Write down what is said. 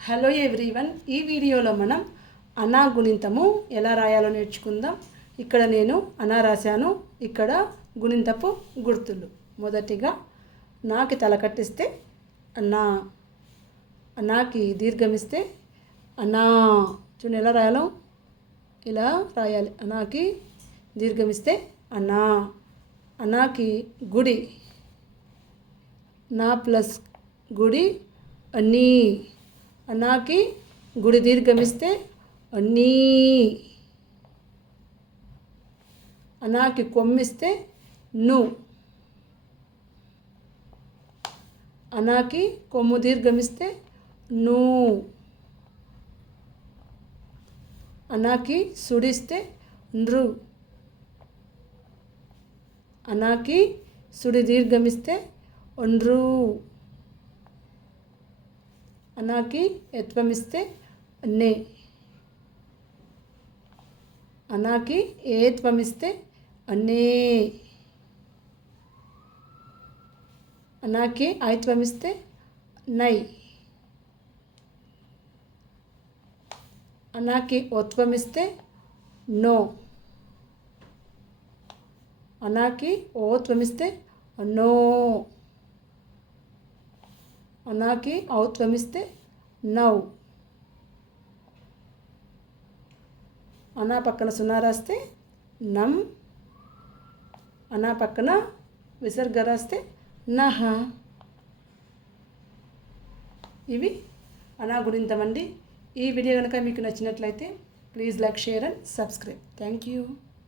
Hello everyone, ఈ వీడియోలో మనం అనా గుణింతము ఎలా రాయాలో నేర్చుకుందాం. ఇక్కడ నేను అనా రాశాను. ఇక్కడ గుణింతపు గుర్తులు. మొదటిగా నాకి తల కట్టిస్తే అన్నా, అన్నాకి దీర్ఘమిస్తే అన్నా. చూడండి ఎలా రాయాలో, ఇలా రాయాలి. అనాకి దీర్ఘమిస్తే అన్నా. అనాకి గుడి, నా ప్లస్ గుడి అన్నీ. అన్నాకి గుడి దీర్ఘమిస్తే అన్నీ. అన్నాకి కొమ్మిస్తే ను. అన్నాకి కొమ్ము దీర్ఘమిస్తే ను. అన్నాకి సుడిస్తే నృ. అన్నాకి సుడి దీర్ఘమిస్తే ఒండ్రు. అన్నాకి ఎత్వమిస్తే నే. అన్నాకి ఏత్వమిస్తే అన్నే. అన్నాకి ఐత్వమిస్తే నై. అన్నాకి ఓత్వమిస్తే నో. అన్నాకి ఓత్వమిస్తే నో. అన్నాకి ఔత్వమిస్తే నౌ. అన్నా పక్కన సున్నా రాస్తే నం. అన్నా పక్కన విసర్గ రాస్తే నహ. ఇవి అనా గుణింతం అండి. ఈ వీడియో కనుక మీకు నచ్చినట్లయితే please like, share and subscribe. Thank you.